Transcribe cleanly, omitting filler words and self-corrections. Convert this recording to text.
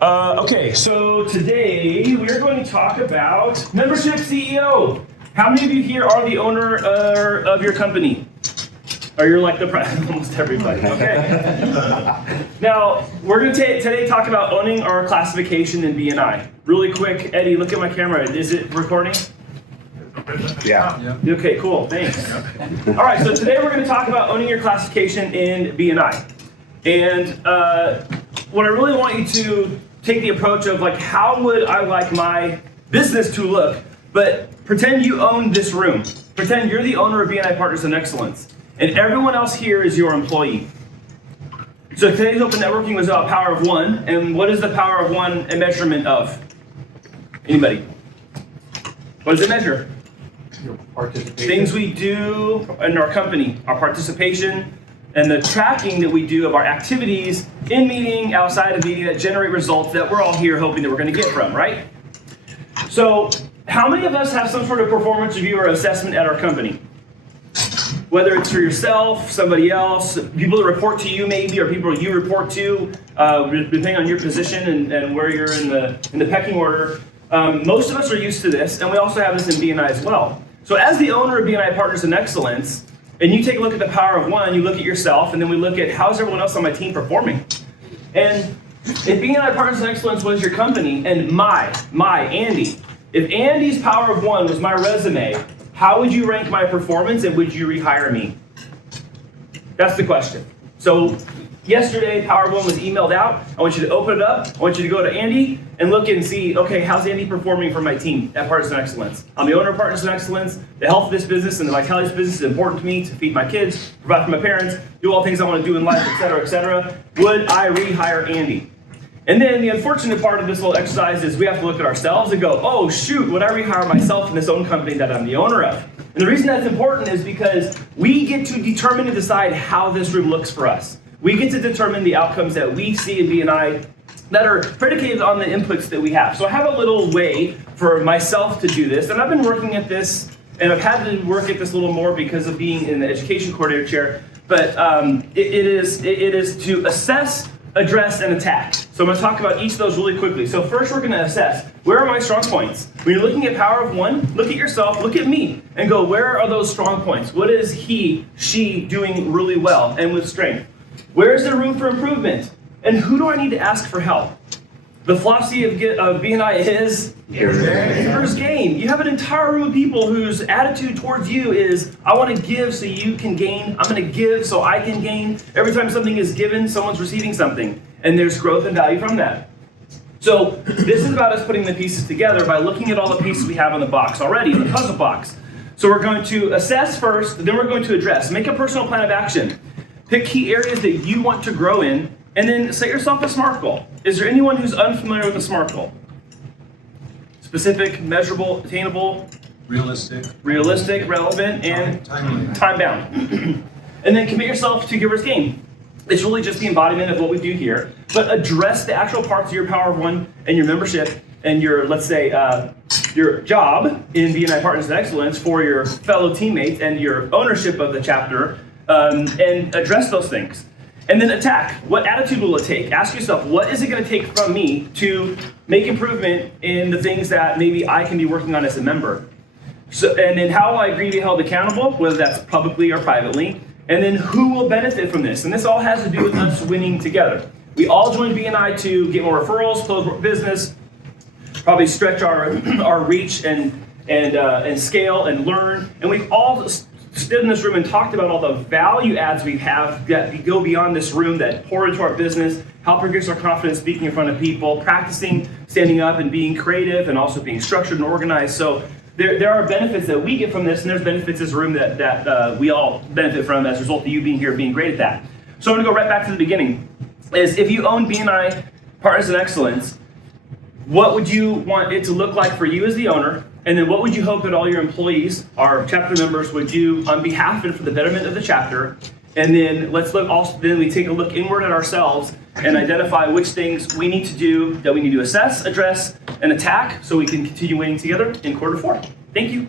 Okay, so today we're going to talk about membership CEO. How many of you here are the owner of your company? Or you're like the president? Almost everybody. Okay. Now we're going to today talk about owning our classification in BNI. Really quick, Eddie, look at my camera. Is it recording? Yeah. Okay, cool. Thanks. All right, so today we're going to talk about owning your classification in BNI. And what I really want you to take the approach of, like, how would I like my business to look? But pretend you own this room. Pretend you're the owner of BNI Partners in Excellence. And everyone else here is your employee. So today's open networking was about power of one. And what is the power of one a measurement of? Anybody? What does it measure? Things we do in our company, our participation, and the tracking that we do of our activities in meeting, outside of meeting, that generate results that we're all here hoping that we're going to get from, right? So how many of us have some sort of performance review or assessment at our company? Whether it's for yourself, somebody else, people that report to you maybe, or people you report to, depending on your position and where you're in the pecking order. Most of us are used to this, and we also have this in BNI as well. So as the owner of BNI Partners in Excellence, and you take a look at the power of one, you look at yourself, and then we look at how's everyone else on my team performing. And if BNI Partners in Excellence was your company, and Andy, if Andy's power of one was my resume, how would you rank my performance, and would you rehire me? That's the question. So yesterday, Power of One was emailed out. I want you to open it up. I want you to go to Andy and look and see, okay, how's Andy performing for my team at Partners in Excellence? I'm the owner of Partners in Excellence. The health of this business and the vitality of this business is important to me, to feed my kids, provide for my parents, do all the things I want to do in life, et cetera, et cetera. Would I rehire Andy? And then the unfortunate part of this little exercise is we have to look at ourselves and go, oh, shoot, would I rehire myself in this own company that I'm the owner of? And the reason that's important is because we get to determine and decide how this room looks for us. We get to determine the outcomes that we see in BNI that are predicated on the inputs that we have. So I have a little way for myself to do this, and I've been working at this, and I've had to work at this a little more because of being in the education coordinator chair, but it is to assess, address, and attack. So I'm going to talk about each of those really quickly. So first we're going to assess, where are my strong points? When you're looking at power of one, look at yourself, look at me, and go, where are those strong points? What is he, she doing really well and with strength? Where is there room for improvement? And who do I need to ask for help? The philosophy of BNI is giver's gain. You have an entire room of people whose attitude towards you is, I want to give so you can gain. I'm going to give so I can gain. Every time something is given, someone's receiving something. And there's growth and value from that. So this is about us putting the pieces together by looking at all the pieces we have on the box already, the puzzle box. So we're going to assess first, then we're going to address. Make a personal plan of action. Pick key areas that you want to grow in, and then set yourself a SMART goal. Is there anyone who's unfamiliar with a SMART goal? Specific, measurable, attainable, realistic, relevant, and time-bound. And then commit yourself to giver's gain. It's really just the embodiment of what we do here, but address the actual parts of your power of one and your membership and your, let's say, your job in BNI Partners in Excellence for your fellow teammates and your ownership of the chapter, and address those things. And then attack. What attitude will it take? Ask yourself, what is it going to take from me to make improvement in the things that maybe I can be working on as a member? So, and then how will I agree to be held accountable, whether that's publicly or privately? And then who will benefit from this? And this all has to do with us winning together. We all joined BNI to get more referrals, close more business, probably stretch our reach and scale and learn. And we've all stood in this room and talked about all the value adds we have that go beyond this room, that pour into our business, help increase our confidence speaking in front of people, practicing standing up and being creative, and also being structured and organized. So there are benefits that we get from this, and there's benefits as a room that we all benefit from as a result of you being here, being great at that. So I'm going to go right back to the beginning. Is if you own BNI Partners in Excellence, what would you want it to look like for you as the owner? And then what would you hope that all your employees, our chapter members, would do on behalf and for the betterment of the chapter? And then then we take a look inward at ourselves and identify which things we need to do, that we need to assess, address, and attack so we can continue winning together in quarter 4. Thank you.